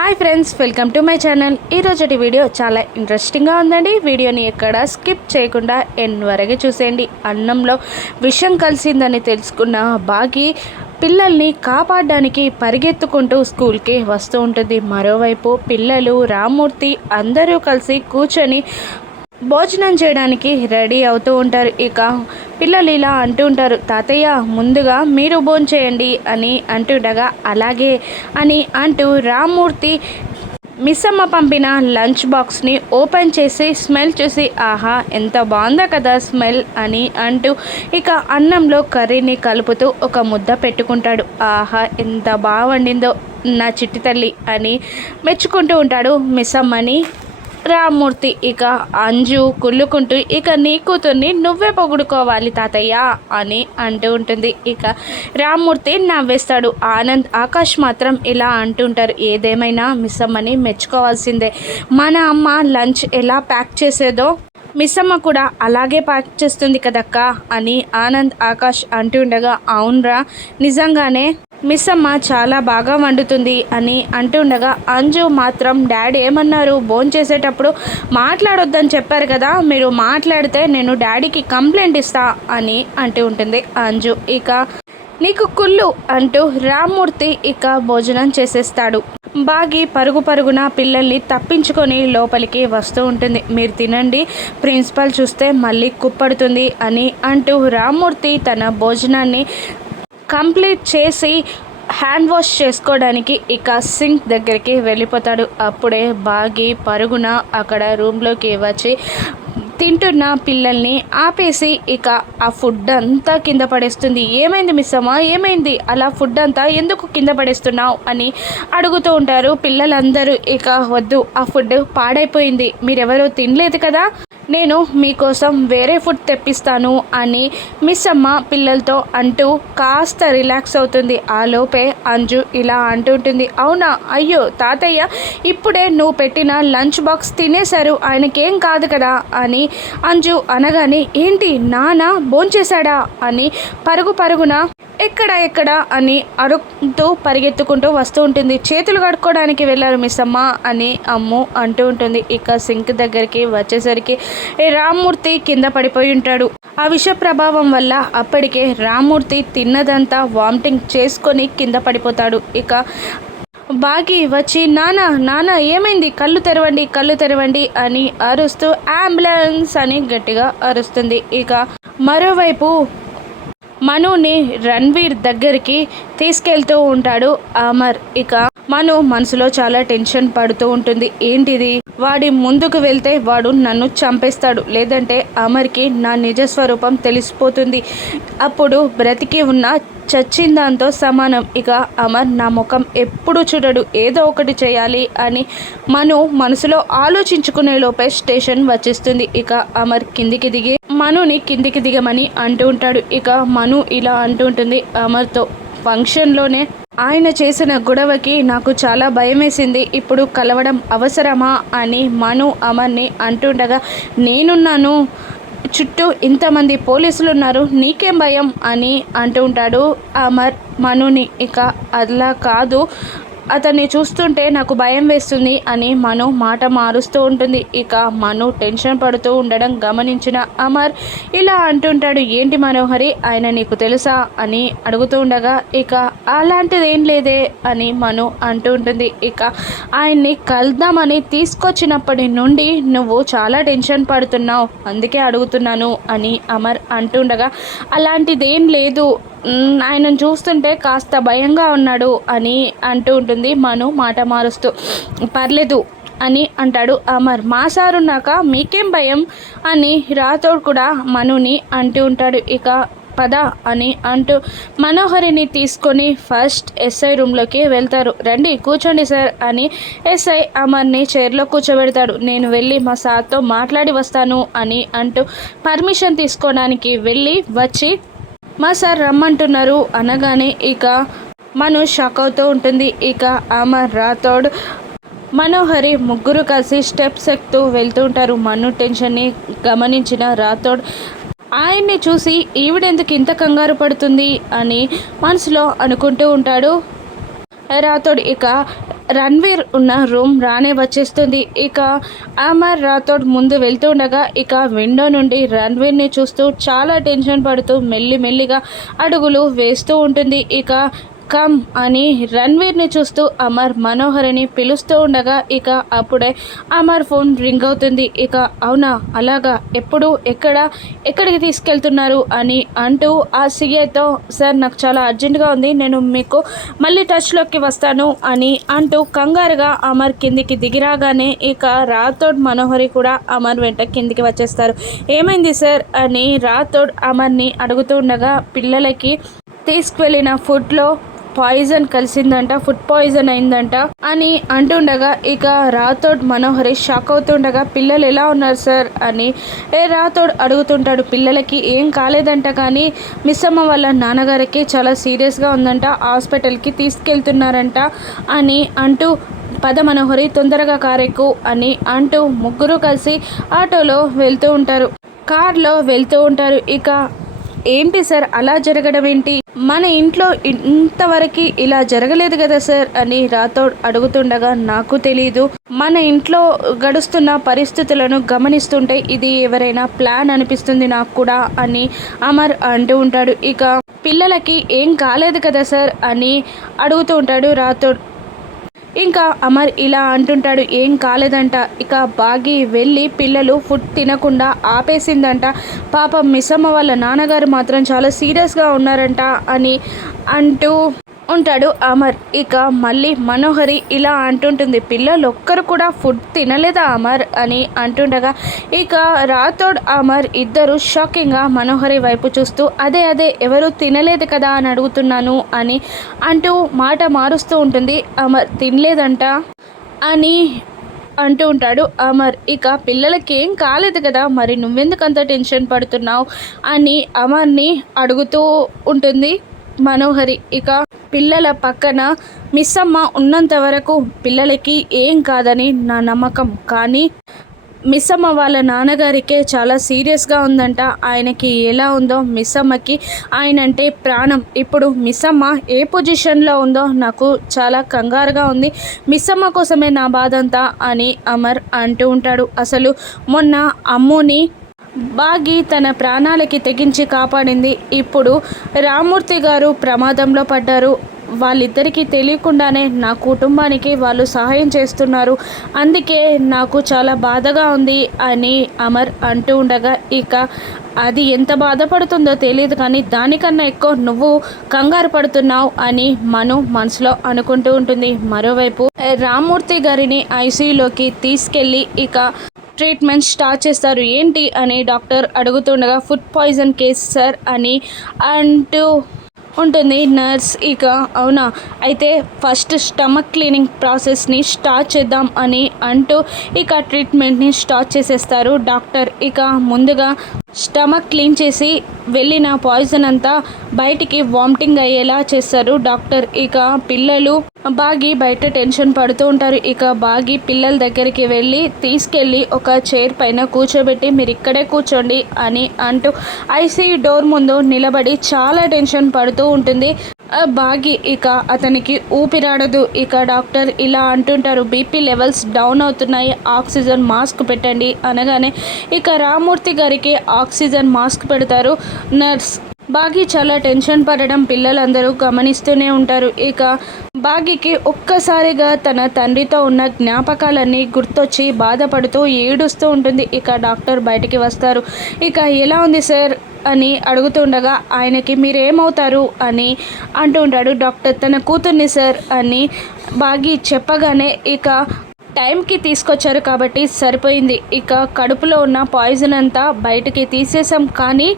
Hi friends, welcome to my channel. ఈరోజుటి video చాలా ఇంట్రెస్టింగ్గా ఉందండి. వీడియోని ఎక్కడ స్కిప్ చేయకుండా ఎండ్ వరకు చూసేయండి. అన్నంలో విషం కలిసిందని తెలుసుకున్న బాగి పిల్లల్ని కాపాడడానికి పరిగెత్తుకుంటూ స్కూల్కి వస్తూ ఉంటుంది. మరోవైపు పిల్లలు, రామ్మూర్తి అందరూ కలిసి కూర్చొని భోజనం చేయడానికి రెడీ అవుతూ ఉంటారు. ఇక పిల్లలు ఇలా అంటూ ఉంటారు, తాతయ్య ముందుగా మీరు భోంచేయండి అని అంటుండగా అలాగే అని అంటూ రామ్మూర్తి మిస్సమ్మ పంపిన లంచ్ బాక్స్ని ఓపెన్ చేసి స్మెల్ చూసి ఆహా ఎంత బాగుందా కదా స్మెల్ అని అంటూ ఇక అన్నంలో కర్రీని కలుపుతూ ఒక ముద్ద పెట్టుకుంటాడు. ఆహా ఎంత బాగా వండిందో నా చిట్టి తల్లి అని మెచ్చుకుంటూ ఉంటాడు మిస్సమ్మని రామ్మూర్తి. ఇక అంజు కుళ్ళుకుంటూ ఇక నీ కూతుర్ని నువ్వే పొగుడుకోవాలి తాతయ్య అని అంటూ ఉంటుంది. ఇక రామ్మూర్తి నవ్వేస్తాడు. ఆనంద్, ఆకాష్ మాత్రం ఇలా అంటుంటారు, ఏదేమైనా మిస్సమ్మని మెచ్చుకోవాల్సిందే. మన అమ్మ లంచ్ ఎలా ప్యాక్ చేసేదో మిస్సమ్మ కూడా అలాగే ప్యాక్ చేస్తుంది కదక్క అని ఆనంద్, ఆకాష్ అంటుండగా అవునరా నిజంగానే మిస్సమ్మ చాలా బాగా వండుతుంది అని అంటుండగా అంజు మాత్రం డాడీ ఏమన్నారు, భోంచేసేటప్పుడు మాట్లాడొద్దని చెప్పారు కదా, మీరు మాట్లాడితే నేను డాడీకి కంప్లైంట్ ఇస్తా అని అంటూ ఉంటుంది అంజు. ఇక నీకు కుళ్ళు అంటూ రామ్మూర్తి ఇక భోజనం చేసేస్తాడు. బాగి పరుగు పరుగున పిల్లల్ని తప్పించుకొని లోపలికి వస్తూ ఉంటుంది. మీరు తినండి, ప్రిన్సిపల్ చూస్తే మళ్ళీ కుప్పడుతుంది అని అంటూ రామ్మూర్తి తన భోజనాన్ని కంప్లీట్ చేసి హ్యాండ్ వాష్ చేసుకోవడానికి ఇక సింక్ దగ్గరికి వెళ్ళిపోతాడు. అప్పుడే బాగి పరుగున అక్కడ రూమ్లోకి వచ్చి తింటున్న పిల్లల్ని ఆపేసి ఇక ఆ ఫుడ్ అంతా కింద పడేస్తుంది. ఏమైంది మిస్సమ్మ, ఏమైంది, అలా ఫుడ్ అంతా ఎందుకు కింద పడేస్తున్నావు అని అడుగుతూ ఉంటారు పిల్లలందరూ. ఇక వద్దు, ఆ ఫుడ్ పాడైపోయింది, మీరెవరూ తినలేదు కదా, నేను మీకోసం వేరే ఫుడ్ తెప్పిస్తాను అని మిస్సమ్మ పిల్లలతో అంటూ కాస్త రిలాక్స్ అవుతుంది. ఆ లోపే అంజు ఇలా అంటుంటుంది, అవునా, అయ్యో తాతయ్య ఇప్పుడే నువ్వు పెట్టిన లంచ్ బాక్స్ తినేశారు, ఆయనకేం కాదు కదా అని అంజు అనగానే ఏంటి నాన్న భోంచేశాడా అని పరుగున ఎక్కడ అని అరుస్తూ పరిగెత్తుకుంటూ వస్తూ ఉంటుంది. చేతులు కడుక్కోవడానికి వెళ్ళారు మిస్సమ్మ అని అమ్ము అంటూ ఉంటుంది. ఇక సింక్ దగ్గరికి వచ్చేసరికి రామ్మూర్తి కింద పడిపోయి ఉంటాడు. ఆ విష ప్రభావం వల్ల అప్పటికే రామ్మూర్తి తిన్నదంతా వామిటింగ్ చేసుకొని కింద పడిపోతాడు. ఇక బాగి వచ్చి నాన్న ఏమైంది, కళ్ళు తెరవండి అని అరుస్తూ అంబులెన్స్ అని గట్టిగా అరుస్తుంది. ఇక మరోవైపు మనుని రణ్వీర్ దగ్గరికి తీసుకెళ్తూ ఉంటాడు అమర్. ఇక మను మనసులో చాలా టెన్షన్ పడుతూ ఉంటుంది. ఏంటిది, వాడి ముందుకు వెళ్తే వాడు నన్ను చంపేస్తాడు, లేదంటే అమర్కి నా నిజస్వరూపం తెలిసిపోతుంది, అప్పుడు బ్రతికి ఉన్న చచ్చిన దాంతో సమానం. ఇక అమర్ నా ముఖం ఎప్పుడు చూడడు, ఏదో ఒకటి చేయాలి అని మను మనసులో ఆలోచించుకునే లోపే స్టేషన్ వచ్చేస్తుంది. ఇక అమర్ కిందికి దిగి మనుని కిందికి దిగమని అంటూ ఉంటాడు. ఇక మను ఇలా అంటూ ఉంటుంది అమర్తో, ఫంక్షన్లోనే ఆయన చేసిన గొడవకి నాకు చాలా భయం వేసింది, ఇప్పుడు కలవడం అవసరమా అని మను అమర్ని అంటుండగా నేనున్నాను, చుట్టూ ఇంతమంది పోలీసులు ఉన్నారు, నీకేం భయం అని అంటూ ఉంటాడు అమర్ మనుని. ఇక అలా కాదు, అతన్ని చూస్తుంటే నాకు భయం వేస్తుంది అని మను మాట మారుస్తూ ఉంటుంది. ఇక మను టెన్షన్ పడుతూ ఉండడం గమనించిన అమర్ ఇలా అంటుంటాడు, ఏంటి మనోహరి, ఆయన నీకు తెలుసా అని అడుగుతూ ఉండగా ఇక అలాంటిదేం లేదే అని మను అంటూ ఉంటుంది. ఇక ఆయన్ని కలుద్దామని తీసుకొచ్చినప్పటి నుండి నువ్వు చాలా టెన్షన్ పడుతున్నావు, అందుకే అడుగుతున్నాను అని అమర్ అంటుండగా అలాంటిదేం లేదు, ఆయనను చూస్తుంటే కాస్త భయంగా ఉన్నాడు అని అంటూ ఉంటుంది మను మాట మారుస్తూ. పర్లేదు అని అంటాడు అమర్, మా సారున్నాక మీకేం భయం అని రాథోడ్ కూడా మనుని అంటూ ఉంటాడు. ఇక పద అని అంటూ మనోహరిని తీసుకొని ఫస్ట్ ఎస్ఐ రూమ్లోకి వెళ్తారు. రండి కూర్చోండి సార్ అని ఎస్ఐ అమర్ని చైర్లో కూర్చోబెడతాడు. నేను వెళ్ళి మా సార్తో మాట్లాడి వస్తాను అని అంటూ పర్మిషన్ తీసుకోవడానికి వెళ్ళి వచ్చి మా సార్ రమ్మంటున్నారు అనగానే ఇక మను షాక్ అవుతూ ఉంటుంది. ఇక అమర్, రాథోడ్, మనోహరి ముగ్గురు కలిసి స్టెప్స్ ఎక్కుతూ వెళ్తూ ఉంటారు. మను టెన్షన్ని గమనించిన రాథోడ్ ఆయన్ని చూసి ఈవిడెందుకు ఇంత కంగారు పడుతుంది అని మనసులో అనుకుంటూ ఉంటాడు. రాథోడ్ ఇక రణ్వీర్ ఉన్న రూమ్ రానే వచ్చేస్తుంది. ఇక అమర్ రాథోడ్ ముందు వెళ్తుండగా ఇక విండో నుండి రణ్వీర్ని చూస్తూ చాలా టెన్షన్ పడుతూ మెల్లిగా అడుగులు వేస్తూ ఉంటుంది. ఇక కమ్ అని రణ్వీర్ని చూస్తూ అమర్ మనోహరిని పిలుస్తూ ఉండగా ఇక అప్పుడే అమర్ ఫోన్ రింగ్ అవుతుంది. ఇక అవునా, అలాగా, ఎక్కడికి తీసుకెళ్తున్నారు అని అంటూ ఆ సీఐతో, సార్ నాకు చాలా అర్జెంటుగా ఉంది, నేను మీకు మళ్ళీ టచ్లోకి వస్తాను అని అంటూ కంగారుగా అమర్ కిందికి దిగిరాగానే ఇక రాథోడ్ మనోహరి కూడా అమర్ వెంట కిందికి వచ్చేస్తారు. ఏమైంది సార్ అని రాథోడ్ అమర్ని అడుగుతూ ఉండగా పిల్లలకి తీసుకువెళ్ళిన ఫుడ్లో పాయిజన్ కలిసిందంట, ఫుడ్ పాయిజన్ అయిందంట అని అంటుండగా ఇక రాథోడ్ మనోహరి షాక్ అవుతుండగా పిల్లలు ఎలా ఉన్నారు సార్ అని రాథోడ్ అడుగుతుంటాడు. పిల్లలకి ఏం కాలేదంట, కానీ మిస్ అమ్మ వాళ్ళ నాన్నగారికి చాలా సీరియస్గా ఉందంట, హాస్పిటల్కి తీసుకెళ్తున్నారంట అని అంటూ పద మనోహరి తొందరగా కారెక్కు అని అంటూ ముగ్గురు కలిసి ఆటోలో వెళ్తూ ఉంటారు, కార్లో వెళ్తూ ఉంటారు. ఇక ఏంటి సార్ అలా జరగడం ఏంటి, మన ఇంట్లో ఇంతవరకు ఇలా జరగలేదు కదా సార్ అని రాథోడ్ అడుగుతుండగా నాకు తెలీదు, మన ఇంట్లో గడుస్తున్న పరిస్థితులను గమనిస్తుంటే ఇది ఎవరైనా ప్లాన్ అనిపిస్తుంది నాకు కూడా అని అమర్ అంటూ ఉంటాడు. ఇక పిల్లలకి ఏం కాలేదు కదా సార్ అని అడుగుతూ ఉంటాడు రాథోడ్. ఇంకా అమర్ ఇలా అంటుంటాడు, ఏం కాలేదంట, ఇక బాగి వెళ్ళి పిల్లలు ఫుడ్ తినకుండా ఆపేసిందంట, పాపం మిస్సమ్మ వాళ్ళ నాన్నగారు మాత్రం చాలా సీరియస్గా ఉన్నారంట అని అంటూ ఉంటాడు అమర్. ఇక మళ్ళీ మనోహరి ఇలా అంటుంటుంది, పిల్లలు ఒక్కరు కూడా ఫుడ్ తినలేదా అమర్ అని అంటుండగా ఇక రాథోడ్ అమర్ ఇద్దరు షాకింగ్గా మనోహరి వైపు చూస్తూ అదే ఎవరు తినలేదు కదా అని అడుగుతున్నాను అని అంటూ మాట మారుస్తూ ఉంటుంది. అమర్ తినలేదంట అని అంటూ ఉంటాడు అమర్. ఇక పిల్లలకి ఏం కాలేదు కదా, మరి నువ్వెందుకు అంత టెన్షన్ పడుతున్నావు అని అమర్ని అడుగుతూ ఉంటుంది మనోహరి. ఇక పిల్లల పక్కన మిస్ అమ్మ ఉన్నంత వరకు పిల్లలకి ఏం కాదని నా నమ్మకం, కానీ మిస్ అమ్మ వాళ్ళ నాన్నగారికే చాలా సీరియస్గా ఉందంట, ఆయనకి ఎలా ఉందో మిస్ అమ్మకి ఆయన అంటే ప్రాణం. ఇప్పుడు మిస్ అమ్మ ఏ పొజిషన్లో ఉందో నాకు చాలా కంగారుగా ఉంది, మిస్ అమ్మ కోసమే నా బాధ అంతా అని అమర్ అంటూ ఉంటాడు. అసలు మొన్న అమ్ముని బాగి తన ప్రాణాలకి తెగించి కాపాడింది, ఇప్పుడు రామూర్తి గారు ప్రమాదంలో పడ్డారు, వాళ్ళిద్దరికీ తెలియకుండానే నా కుటుంబానికి వాళ్ళు సహాయం చేస్తున్నారు, అందుకే నాకు చాలా బాధగా ఉంది అని అమర్ అంటూ ఉండగా ఇక అది ఎంత బాధపడుతుందో తెలియదు, కానీ దానికన్నా ఎక్కువ నువ్వు కంగారు పడుతున్నావు అని మను మనసులో అనుకుంటూ ఉంటుంది. మరోవైపు రామూర్తి గారిని ఐసీయూలోకి తీసుకెళ్ళి ఇక ట్రీట్మెంట్ స్టార్ట్ చేస్తారు. ఏంటి అని డాక్టర్ అడుగుతుండగా ఫుడ్ పాయిజన్ కేస్ సార్ అని అంటూ ఉంటుంది నర్స్. ఇక అవునా, అయితే ఫస్ట్ స్టమక్ క్లీనింగ్ ప్రాసెస్ని స్టార్ట్ చేద్దాం అని అంటూ ఇక ట్రీట్మెంట్ని స్టార్ట్ చేసేస్తారు డాక్టర్. ఇక ముందుగా స్టమక్ క్లీన్ చేసి వెళ్ళిన పాయిజన్ అంతా బయటికి వామిటింగ్ అయ్యేలా చేస్తారు డాక్టర్. ఇక పిల్లలు బాగి బయట టెన్షన్ పడుతూ ఉంటారు. ఇక బాగి పిల్లల దగ్గరికి వెళ్ళి తీసుకెళ్ళి ఒక చైర్ పైన కూర్చోబెట్టి మీరు ఇక్కడే కూర్చోండి అని అంటూ ఐసీయూ డోర్ ముందు నిలబడి చాలా టెన్షన్ పడుతూ ఉంటుంది బాగి. ఇక అతనికి ఊపిరాడదు. ఇక డాక్టర్ ఇలా అంటుంటారు, బీపీ లెవెల్స్ డౌన్ అవుతున్నాయి, ఆక్సిజన్ మాస్క్ పెట్టండి అనగానే ఇక రామూర్తి గారికి ఆక్సిజన్ మాస్క్ పెడతారు నర్స్. బాగి చాలా టెన్షన్ పడడం పిల్లలందరూ గమనిస్తూనే ఉంటారు. ఇక బాగికి ఒక్కసారిగా తన తండ్రితో ఉన్న జ్ఞాపకాలన్నీ గుర్తొచ్చి బాధపడుతూ ఏడుస్తూ ఉంటుంది. ఇక డాక్టర్ బయటికి వస్తారు. ఇక ఎలా ఉంది సార్ అని అడుగుతుండగా ఆయనకి మీరేమవుతారు అని అంటూ ఉంటాడు డాక్టర్. తన కూతుర్ని సార్ అని బాగి చెప్పగానే ఇక టైంకి తీసుకొచ్చారు కాబట్టి సరిపోయింది, ఇక కడుపులో ఉన్న పాయిజన్ అంతా బయటికి తీసేసాం, కానీ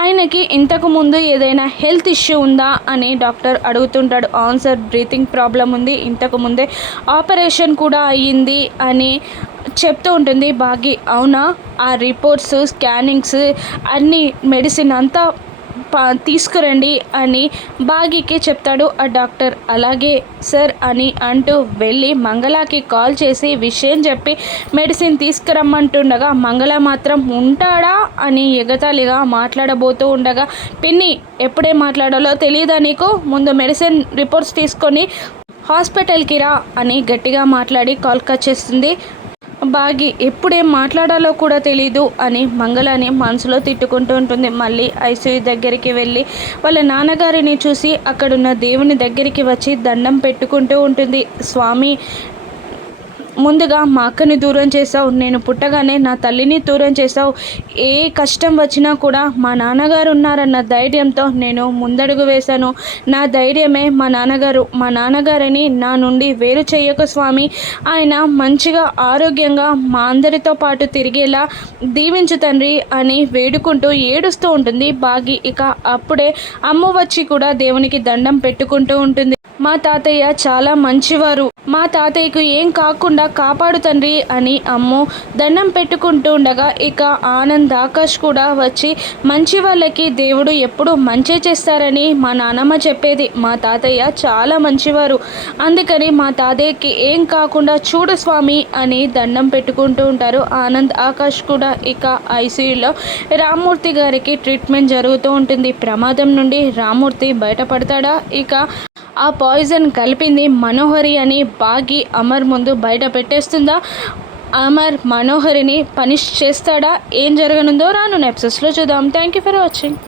ఆయనకి ఇంతకు ముందు ఏదైనా హెల్త్ ఇష్యూ ఉందా అని డాక్టర్ అడుగుతుంటాడు. అవును సార్, బ్రీతింగ్ ప్రాబ్లం ఉంది, ఇంతకు ముందే ఆపరేషన్ కూడా అయ్యింది అని చెప్తూ ఉంటుంది బాగి. అవునా, ఆ రిపోర్ట్స్ స్కానింగ్స్ అన్నీ మెడిసిన్ అంతా తీసుకురండి అని బాగీకి చెప్తాడు ఆ డాక్టర్. అలాగే సార్ అని అంటూ వెళ్ళి మంగళకి కాల్ చేసి విషయం చెప్పి మెడిసిన్ తీసుకురమ్మంటుండగా మంగళ మాత్రం ఉంటాడా అని ఎగతాళిగా మాట్లాడబోతూ ఉండగా, పిన్ని ఎప్పుడే మాట్లాడాలో తెలియదా నీకు, ముందు మెడిసిన్ రిపోర్ట్స్ తీసుకొని హాస్పిటల్కి రా అని గట్టిగా మాట్లాడి కాల్ కట్ చేస్తుంది. బాగి ఎప్పుడేం మాట్లాడాలో కూడా తెలీదు అని మంగళని మనసులో తిట్టుకుంటూ ఉంటుంది. మళ్ళీ ఐసీయూ దగ్గరికి వెళ్ళి వాళ్ళ నాన్నగారిని చూసి అక్కడున్న దేవుని దగ్గరికి వచ్చి దండం పెట్టుకుంటూ ఉంటుంది. స్వామి, ముందుగా మా అక్కని దూరం చేసావు, నేను పుట్టగానే నా తల్లిని దూరం చేసావు, ఏ కష్టం వచ్చినా కూడా మా నాన్నగారు ఉన్నారన్న ధైర్యంతో నేను ముందడుగు వేశాను. నా ధైర్యమే మా నాన్నగారు. మా నాన్నగారిని నా నుండి వేరు చేయకు స్వామి, ఆయన మంచిగా ఆరోగ్యంగా మా అందరితో పాటు తిరిగేలా దీవించు తండ్రి అని వేడుకుంటూ ఏడుస్తూ ఉంటుంది బాగి. ఇక అప్పుడే అమ్మ వచ్చి కూడా దేవునికి దండం పెట్టుకుంటూ ఉంటుంది. మా తాతయ్య చాలా మంచివారు, మా తాతయ్యకు ఏం కాకుండా కాపాడు తండ్రి అని అమ్ము దండం పెట్టుకుంటూ ఉండగా, ఇక ఆనంద్ ఆకాష్ కూడా వచ్చి మంచి వాళ్ళకి దేవుడు ఎప్పుడు మంచి చేస్తారని మా నాన్నమ్మ చెప్పేది, మా తాతయ్య చాలా మంచివారు, అందుకని మా తాతయ్యకి ఏం కాకుండా చూడు స్వామి అని దండం పెట్టుకుంటూ ఉంటారు ఆనంద్ ఆకాష్ కూడా. ఇక ఐసీయూలో రామ్మూర్తి గారికి ట్రీట్మెంట్ జరుగుతూ ఉంటుంది. ప్రమాదం నుండి రామ్మూర్తి బయటపడతాడా? ఇక ఆ పాయిజన్ కలిపింది మనోహరి అని బాగి అమర్ ముందు బయట పెట్టేస్తుందా? అమర్ మనోహరిని పనిష్ చేస్తాడా? ఏం జరగనుందో రానున్న ఎపిసోడ్స్లో చూద్దాం. Thank you for watching.